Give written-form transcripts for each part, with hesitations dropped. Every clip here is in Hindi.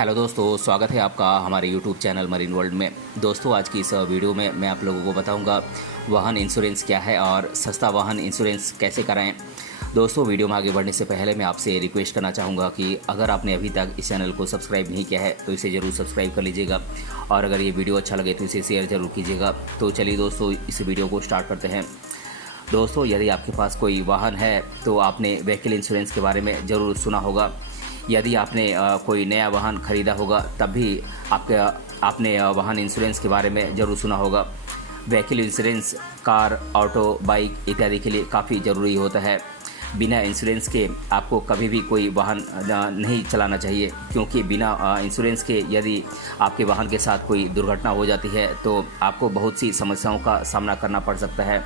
हेलो दोस्तों, स्वागत है आपका हमारे यूट्यूब चैनल मरीन वर्ल्ड में। दोस्तों, आज की इस वीडियो में मैं आप लोगों को बताऊंगा वाहन इंश्योरेंस क्या है और सस्ता वाहन इंश्योरेंस कैसे कराएं। दोस्तों, वीडियो में आगे बढ़ने से पहले मैं आपसे रिक्वेस्ट करना चाहूँगा कि अगर आपने अभी तक इस चैनल को सब्सक्राइब नहीं किया है तो इसे ज़रूर सब्सक्राइब कर लीजिएगा और अगर ये वीडियो अच्छा लगे तो इसे शेयर ज़रूर कीजिएगा। तो चलिए दोस्तों, इस वीडियो को स्टार्ट करते हैं। दोस्तों, यदि आपके पास कोई वाहन है तो आपने व्हीकल इंश्योरेंस के बारे में ज़रूर सुना होगा। यदि आपने कोई नया वाहन खरीदा होगा तब भी आपने वाहन इंश्योरेंस के बारे में ज़रूर सुना होगा। Vehicle insurance car, auto, bike इत्यादि के लिए काफ़ी ज़रूरी होता है। बिना इंश्योरेंस के आपको कभी भी कोई वाहन नहीं चलाना चाहिए, क्योंकि बिना इंश्योरेंस के यदि आपके वाहन के साथ कोई दुर्घटना हो जाती है तो आपको बहुत सी समस्याओं का सामना करना पड़ सकता है।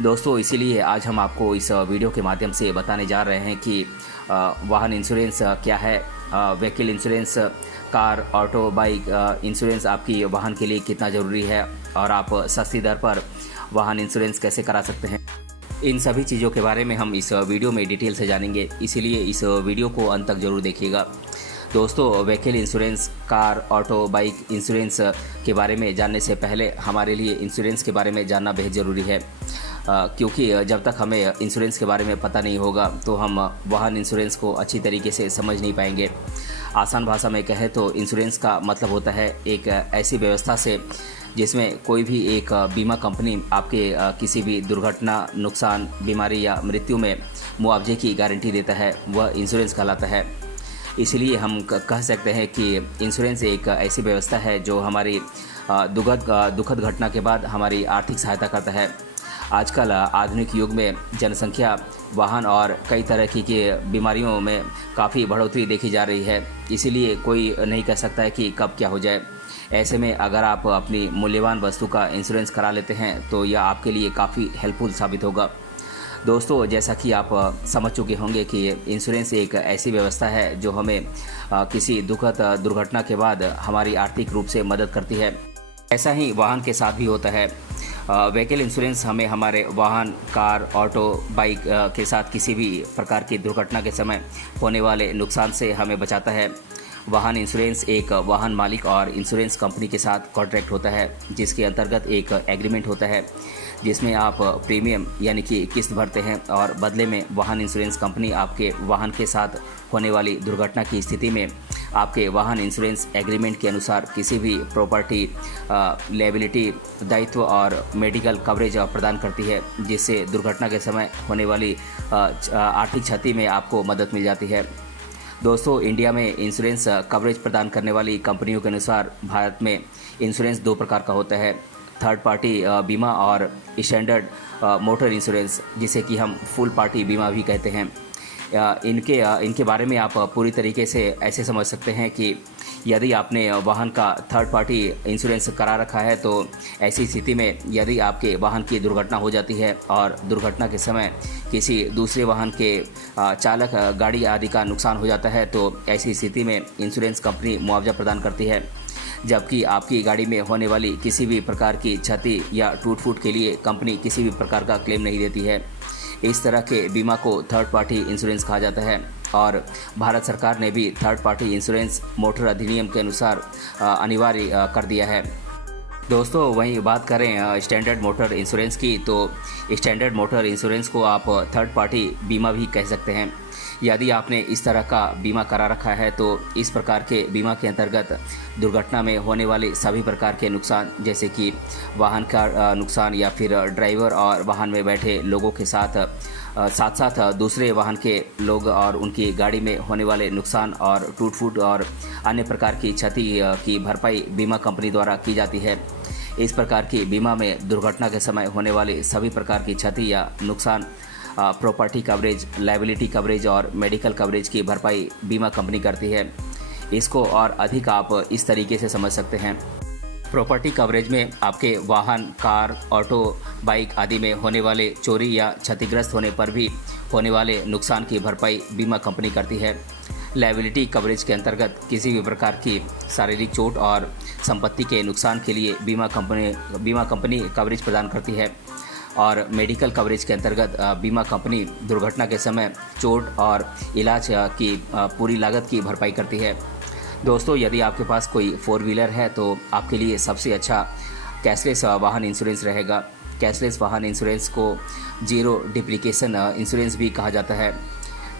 दोस्तों, इसीलिए आज हम आपको इस वीडियो के माध्यम से बताने जा रहे हैं कि वाहन इंश्योरेंस क्या है, vehicle insurance, car, auto, bike insurance आपकी वाहन के लिए कितना ज़रूरी है और आप सस्ती दर पर वाहन इंश्योरेंस कैसे करा सकते हैं। इन सभी चीज़ों के बारे में हम इस वीडियो में डिटेल से जानेंगे, इसीलिए इस वीडियो को अंत तक जरूर देखिएगा। दोस्तों, vehicle insurance, car, auto, bike insurance के बारे में जानने से पहले हमारे लिए इंश्योरेंस के बारे में जानना बेहद ज़रूरी है, क्योंकि जब तक हमें इंश्योरेंस के बारे में पता नहीं होगा तो हम वाहन इंश्योरेंस को अच्छी तरीके से समझ नहीं पाएंगे। आसान भाषा में कहें तो इंश्योरेंस का मतलब होता है एक ऐसी व्यवस्था से जिसमें कोई भी एक बीमा कंपनी आपके किसी भी दुर्घटना, नुकसान, बीमारी या मृत्यु में मुआवजे की गारंटी देता है, वह इंश्योरेंस कहलाता है। इसलिए हम कह सकते हैं कि इंश्योरेंस एक ऐसी व्यवस्था है जो हमारी दुखद घटना के बाद हमारी आर्थिक सहायता करता है। आजकल आधुनिक युग में जनसंख्या, वाहन और कई तरह की बीमारियों में काफ़ी बढ़ोतरी देखी जा रही है, इसीलिए कोई नहीं कह सकता है कि कब क्या हो जाए। ऐसे में अगर आप अपनी मूल्यवान वस्तु का इंश्योरेंस करा लेते हैं तो यह आपके लिए काफ़ी हेल्पफुल साबित होगा। दोस्तों, जैसा कि आप समझ चुके होंगे कि इंश्योरेंस एक ऐसी व्यवस्था है जो हमें किसी दुखद दुर्घटना के बाद हमारी आर्थिक रूप से मदद करती है। ऐसा ही वाहन के साथ भी होता है। व्हीकल इंश्योरेंस हमें हमारे वाहन, कार, ऑटो, बाइक के साथ किसी भी प्रकार की दुर्घटना के समय होने वाले नुकसान से हमें बचाता है। वाहन इंश्योरेंस एक वाहन मालिक और इंश्योरेंस कंपनी के साथ कॉन्ट्रैक्ट होता है, जिसके अंतर्गत एक एग्रीमेंट होता है जिसमें आप प्रीमियम यानी कि किस्त भरते हैं और बदले में वाहन इंश्योरेंस कंपनी आपके वाहन के साथ होने वाली दुर्घटना की स्थिति में आपके वाहन इंश्योरेंस एग्रीमेंट के अनुसार किसी भी प्रॉपर्टी, लायबिलिटी, दायित्व और मेडिकल कवरेज प्रदान करती है, जिससे दुर्घटना के समय होने वाली आर्थिक क्षति में आपको मदद मिल जाती है। दोस्तों, इंडिया में इंश्योरेंस कवरेज प्रदान करने वाली कंपनियों के अनुसार भारत में इंश्योरेंस दो प्रकार का होता है, थर्ड पार्टी बीमा और स्टैंडर्ड मोटर इंश्योरेंस, जिसे कि हम फुल पार्टी बीमा भी कहते हैं। इनके बारे में आप पूरी तरीके से ऐसे समझ सकते हैं कि यदि आपने वाहन का थर्ड पार्टी इंश्योरेंस करा रखा है तो ऐसी स्थिति में यदि आपके वाहन की दुर्घटना हो जाती है और दुर्घटना के समय किसी दूसरे वाहन के चालक, गाड़ी आदि का नुकसान हो जाता है तो ऐसी स्थिति में इंश्योरेंस कंपनी मुआवजा प्रदान करती है। जबकि आपकी गाड़ी में होने वाली किसी भी प्रकार की क्षति या टूट फूट के लिए कंपनी किसी भी प्रकार का क्लेम नहीं देती है। इस तरह के बीमा को थर्ड पार्टी इंश्योरेंस कहा जाता है और भारत सरकार ने भी थर्ड पार्टी इंश्योरेंस मोटर अधिनियम के अनुसार अनिवार्य कर दिया है। दोस्तों, वहीं बात करें स्टैंडर्ड मोटर इंश्योरेंस की, तो स्टैंडर्ड मोटर इंश्योरेंस को आप थर्ड पार्टी बीमा भी कह सकते हैं। यदि आपने इस तरह का बीमा करा रखा है तो इस प्रकार के बीमा के अंतर्गत दुर्घटना में होने वाले सभी प्रकार के नुकसान, जैसे कि वाहन का नुकसान या फिर ड्राइवर और वाहन में बैठे लोगों के साथ साथ दूसरे वाहन के लोग और उनकी गाड़ी में होने वाले नुकसान और टूट फूट और अन्य प्रकार की क्षति की भरपाई बीमा कंपनी द्वारा की जाती है। इस प्रकार की बीमा में दुर्घटना के समय होने वाले सभी प्रकार की क्षति या नुकसान, प्रॉपर्टी कवरेज, लायबिलिटी कवरेज और मेडिकल कवरेज की भरपाई बीमा कंपनी करती है। इसको और अधिक आप इस तरीके से समझ सकते हैं। प्रॉपर्टी कवरेज में आपके वाहन, कार, ऑटो, बाइक आदि में होने वाले चोरी या क्षतिग्रस्त होने पर भी होने वाले नुकसान की भरपाई बीमा कंपनी करती है। लायबिलिटी कवरेज के अंतर्गत किसी भी प्रकार की शारीरिक चोट और संपत्ति के नुकसान के लिए बीमा कंपनी कवरेज प्रदान करती है और मेडिकल कवरेज के अंतर्गत बीमा कंपनी दुर्घटना के समय चोट और इलाज की पूरी लागत की भरपाई करती है। दोस्तों, यदि आपके पास कोई 4 व्हीलर है तो आपके लिए सबसे अच्छा कैशलेस वाहन इंश्योरेंस रहेगा। कैशलेस वाहन इंश्योरेंस को जीरो डिप्लीकेशन इंश्योरेंस भी कहा जाता है।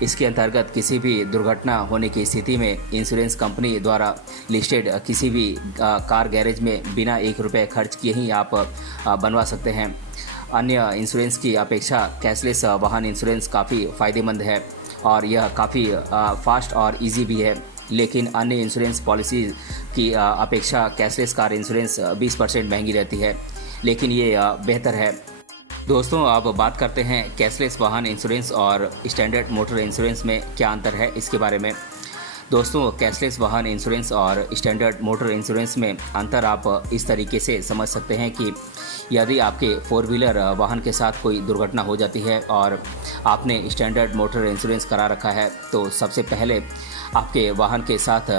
इसके अंतर्गत किसी भी दुर्घटना होने की स्थिति में इंश्योरेंस कंपनी द्वारा लिस्टेड किसी भी कार गैरेज में बिना 1 रुपये खर्च किए ही आप बनवा सकते हैं। अन्य इंश्योरेंस की अपेक्षा कैशलेस वाहन इंश्योरेंस काफ़ी फ़ायदेमंद है और यह काफ़ी फास्ट और इजी भी है। लेकिन अन्य इंश्योरेंस पॉलिसी की अपेक्षा कैशलेस कार इंश्योरेंस 20% महंगी रहती है, लेकिन ये बेहतर है। दोस्तों, अब बात करते हैं कैशलेस वाहन इंश्योरेंस और स्टैंडर्ड मोटर इंश्योरेंस में क्या अंतर है इसके बारे में। दोस्तों, कैशलेस वाहन इंश्योरेंस और स्टैंडर्ड मोटर इंश्योरेंस में अंतर आप इस तरीके से समझ सकते हैं कि यदि आपके 4 व्हीलर वाहन के साथ कोई दुर्घटना हो जाती है और आपने स्टैंडर्ड मोटर इंश्योरेंस करा रखा है, तो सबसे पहले आपके वाहन के साथ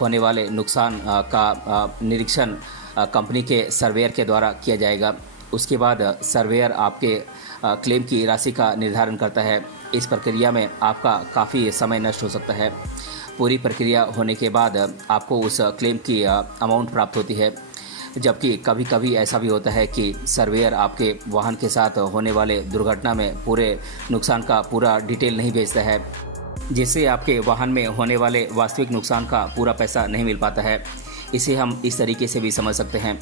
होने वाले नुकसान का निरीक्षण कंपनी के सर्वेयर के द्वारा किया जाएगा। उसके बाद सर्वेयर आपके क्लेम की राशि का निर्धारण करता है। इस प्रक्रिया में आपका काफ़ी समय नष्ट हो सकता है। पूरी प्रक्रिया होने के बाद आपको उस क्लेम की अमाउंट प्राप्त होती है, जबकि कभी कभी ऐसा भी होता है कि सर्वेयर आपके वाहन के साथ होने वाले दुर्घटना में पूरे नुकसान का पूरा डिटेल नहीं भेजता है, जिससे आपके वाहन में होने वाले वास्तविक नुकसान का पूरा पैसा नहीं मिल पाता है। इसे हम इस तरीके से भी समझ सकते हैं,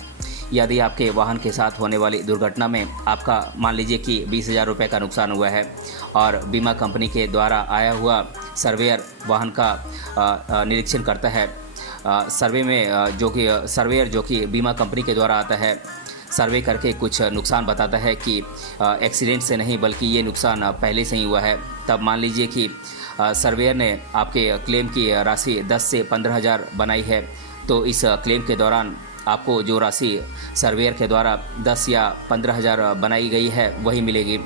यदि आपके वाहन के साथ होने वाली दुर्घटना में आपका मान लीजिए कि 20,000 रुपये का नुकसान हुआ है और बीमा कंपनी के द्वारा आया हुआ सर्वेयर वाहन का निरीक्षण करता है। सर्वेयर जो कि बीमा कंपनी के द्वारा आता है, सर्वे करके कुछ नुकसान बताता है कि एक्सीडेंट से नहीं बल्कि ये नुकसान पहले से ही हुआ है। तब मान लीजिए कि सर्वेयर ने आपके क्लेम की राशि 10 से 15,000 बनाई है, तो इस क्लेम के दौरान आपको जो राशि सर्वेयर के द्वारा 10 या 15,000 बनाई गई है वही मिलेगी।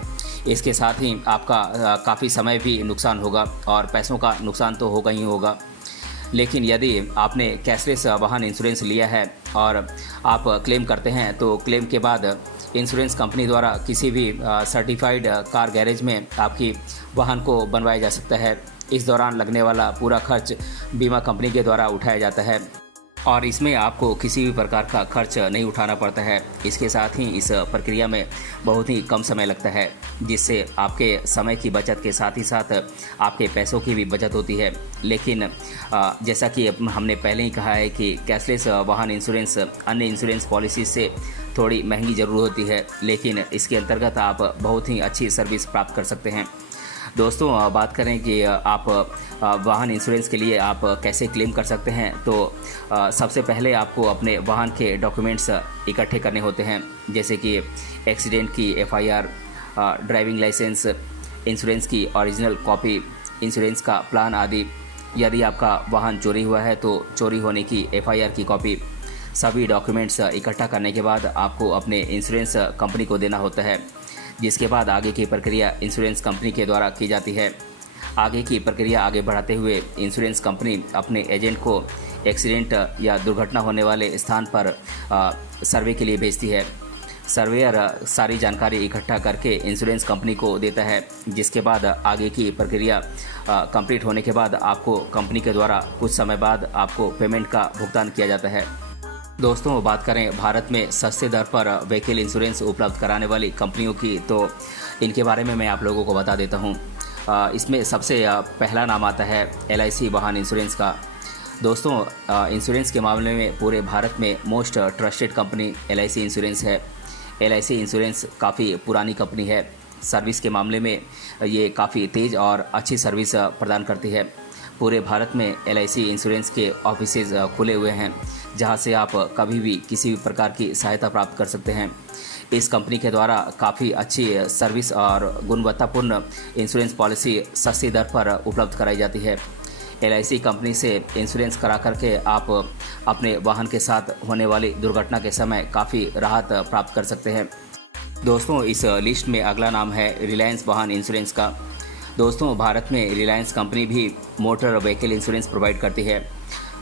इसके साथ ही आपका काफ़ी समय भी नुकसान होगा और पैसों का नुकसान तो होगा ही होगा। लेकिन यदि आपने कैशलेस वाहन इंश्योरेंस लिया है और आप क्लेम करते हैं, तो क्लेम के बाद इंश्योरेंस कंपनी द्वारा किसी भी सर्टिफाइड कार गैरेज में आपकी वाहन को बनवाया जा सकता है। इस दौरान लगने वाला पूरा खर्च बीमा कंपनी के द्वारा उठाया जाता है और इसमें आपको किसी भी प्रकार का खर्च नहीं उठाना पड़ता है। इसके साथ ही इस प्रक्रिया में बहुत ही कम समय लगता है, जिससे आपके समय की बचत के साथ ही साथ आपके पैसों की भी बचत होती है। लेकिन जैसा कि हमने पहले ही कहा है कि कैशलेस वाहन इंश्योरेंस अन्य इंश्योरेंस पॉलिसी से थोड़ी महंगी ज़रूर होती है, लेकिन इसके अंतर्गत आप बहुत ही अच्छी सर्विस प्राप्त कर सकते हैं। दोस्तों, बात करें कि आप वाहन इंश्योरेंस के लिए आप कैसे क्लेम कर सकते हैं, तो सबसे पहले आपको अपने वाहन के डॉक्यूमेंट्स इकट्ठे करने होते हैं, जैसे कि एक्सीडेंट की FIR, ड्राइविंग लाइसेंस, इंश्योरेंस की ओरिजिनल कॉपी, इंश्योरेंस का प्लान आदि। यदि आपका वाहन चोरी हुआ है तो चोरी होने की FIR की कॉपी। सभी डॉक्यूमेंट्स इकट्ठा करने के बाद आपको अपने इंश्योरेंस कंपनी को देना होता है, जिसके बाद आगे की प्रक्रिया इंश्योरेंस कंपनी के द्वारा की जाती है। आगे की प्रक्रिया आगे बढ़ाते हुए इंश्योरेंस कंपनी अपने एजेंट को एक्सीडेंट या दुर्घटना होने वाले स्थान पर सर्वे के लिए भेजती है। सर्वेयर सारी जानकारी इकट्ठा करके इंश्योरेंस कंपनी को देता है, जिसके बाद आगे की प्रक्रिया कंप्लीट होने के बाद आपको कंपनी के द्वारा कुछ समय बाद आपको पेमेंट का भुगतान किया जाता है। दोस्तों, बात करें भारत में सस्ते दर पर व्हीकल इंश्योरेंस उपलब्ध कराने वाली कंपनियों की, तो इनके बारे में मैं आप लोगों को बता देता हूं। इसमें सबसे पहला नाम आता है LIC वाहन इंश्योरेंस का। दोस्तों, इंश्योरेंस के मामले में पूरे भारत में most trusted company LIC insurance है। LIC इंश्योरेंस काफ़ी पुरानी कंपनी है। सर्विस के मामले में ये काफ़ी तेज़ और अच्छी सर्विस प्रदान करती है। पूरे भारत में LIC इंश्योरेंस के ऑफिसेज खुले हुए हैं, जहां से आप कभी भी किसी भी प्रकार की सहायता प्राप्त कर सकते हैं। इस कंपनी के द्वारा काफ़ी अच्छी सर्विस और गुणवत्तापूर्ण इंश्योरेंस पॉलिसी सस्ती दर पर उपलब्ध कराई जाती है। LIC कंपनी से इंश्योरेंस करा करके आप अपने वाहन के साथ होने वाली दुर्घटना के समय काफ़ी राहत प्राप्त कर सकते हैं। दोस्तों, इस लिस्ट में अगला नाम है रिलायंस वाहन इंश्योरेंस का। दोस्तों, भारत में रिलायंस कंपनी भी मोटर व्हीकल इंश्योरेंस प्रोवाइड करती है।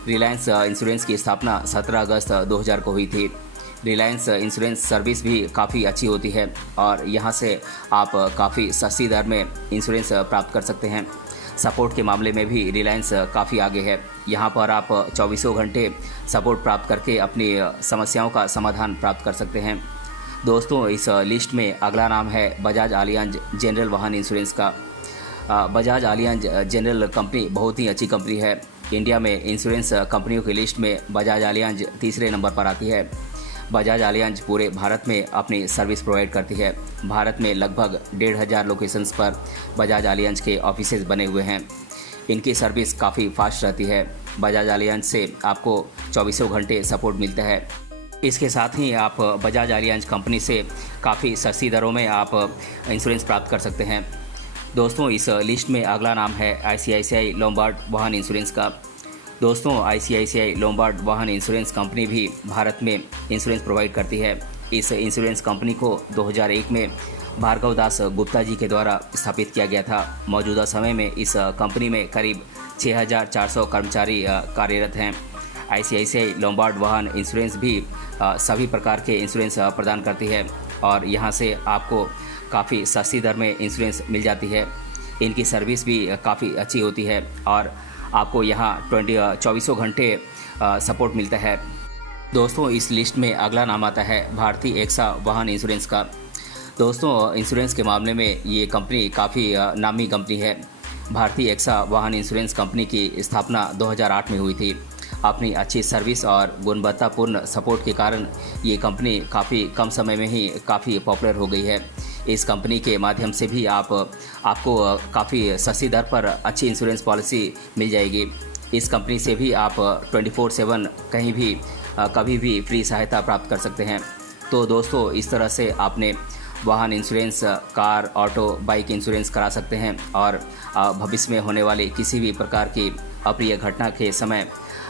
रिलायंस इंश्योरेंस की स्थापना 17 अगस्त 2000 को हुई थी। रिलायंस इंश्योरेंस सर्विस भी काफ़ी अच्छी होती है और यहाँ से आप काफ़ी सस्ती दर में इंश्योरेंस प्राप्त कर सकते हैं। सपोर्ट के मामले में भी रिलायंस काफ़ी आगे है। यहाँ पर आप 24 घंटे सपोर्ट प्राप्त करके अपनी समस्याओं का समाधान प्राप्त कर सकते हैं। दोस्तों, इस लिस्ट में अगला नाम है बजाज आलियांज जनरल वाहन इंश्योरेंस का। बजाज आलियांज जनरल कंपनी बहुत ही अच्छी कंपनी है। इंडिया में इंश्योरेंस कंपनियों की लिस्ट में बजाज आलियांज तीसरे नंबर पर आती है। बजाज आलियांज पूरे भारत में अपनी सर्विस प्रोवाइड करती है। भारत में लगभग 1,500 लोकेशंस पर बजाज आलियांज के ऑफिसेज बने हुए हैं। इनकी सर्विस काफ़ी फास्ट रहती है। बजाज आलियांज से आपको 24 घंटे सपोर्ट मिलता है। इसके साथ ही आप बजाज आलियांज कंपनी से काफ़ी सस्ती दरों में आप इंश्योरेंस प्राप्त कर सकते हैं। दोस्तों, इस लिस्ट में अगला नाम है ICICI लोम्बार्ड वाहन इंश्योरेंस का। दोस्तों, ICICI लोम्बार्ड वाहन इंश्योरेंस कंपनी भी भारत में इंश्योरेंस प्रोवाइड करती है। इस इंश्योरेंस कंपनी को 2001 में भार्गव दास गुप्ता जी के द्वारा स्थापित किया गया था। मौजूदा समय में इस कंपनी में करीब 6,400 कर्मचारी कार्यरत हैं। ICICI लोम्बार्ड वाहन इंश्योरेंस भी सभी प्रकार के इंश्योरेंस प्रदान करती है और यहाँ से आपको काफ़ी सस्ती दर में इंश्योरेंस मिल जाती है। इनकी सर्विस भी काफ़ी अच्छी होती है और आपको यहाँ 24 घंटे सपोर्ट मिलता है। दोस्तों, इस लिस्ट में अगला नाम आता है भारतीय एक्सा वाहन इंश्योरेंस का। दोस्तों, इंश्योरेंस के मामले में ये कंपनी काफ़ी नामी कंपनी है। भारतीय एक्सा वाहन इंश्योरेंस कंपनी की स्थापना 2008 में हुई थी। अपनी अच्छी सर्विस और गुणवत्तापूर्ण सपोर्ट के कारण ये कंपनी काफ़ी कम समय में ही काफ़ी पॉपुलर हो गई है। इस कंपनी के माध्यम से भी आपको काफ़ी सस्ती दर पर अच्छी इंश्योरेंस पॉलिसी मिल जाएगी। इस कंपनी से भी आप 24/7 कहीं भी कभी भी फ्री सहायता प्राप्त कर सकते हैं। तो दोस्तों, इस तरह से आपने वाहन insurance, car, auto, bike insurance करा सकते हैं और भविष्य में होने वाली किसी भी प्रकार की अप्रिय घटना के समय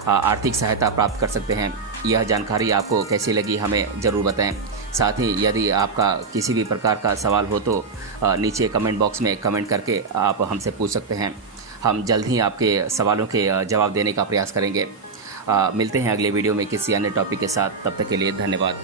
आर्थिक सहायता प्राप्त कर सकते हैं। यह जानकारी आपको कैसी लगी हमें ज़रूर बताएं। साथ ही यदि आपका किसी भी प्रकार का सवाल हो तो नीचे कमेंट बॉक्स में कमेंट करके आप हमसे पूछ सकते हैं। हम जल्द ही आपके सवालों के जवाब देने का प्रयास करेंगे। मिलते हैं अगले वीडियो में किसी अन्य टॉपिक के साथ। तब तक के लिए धन्यवाद।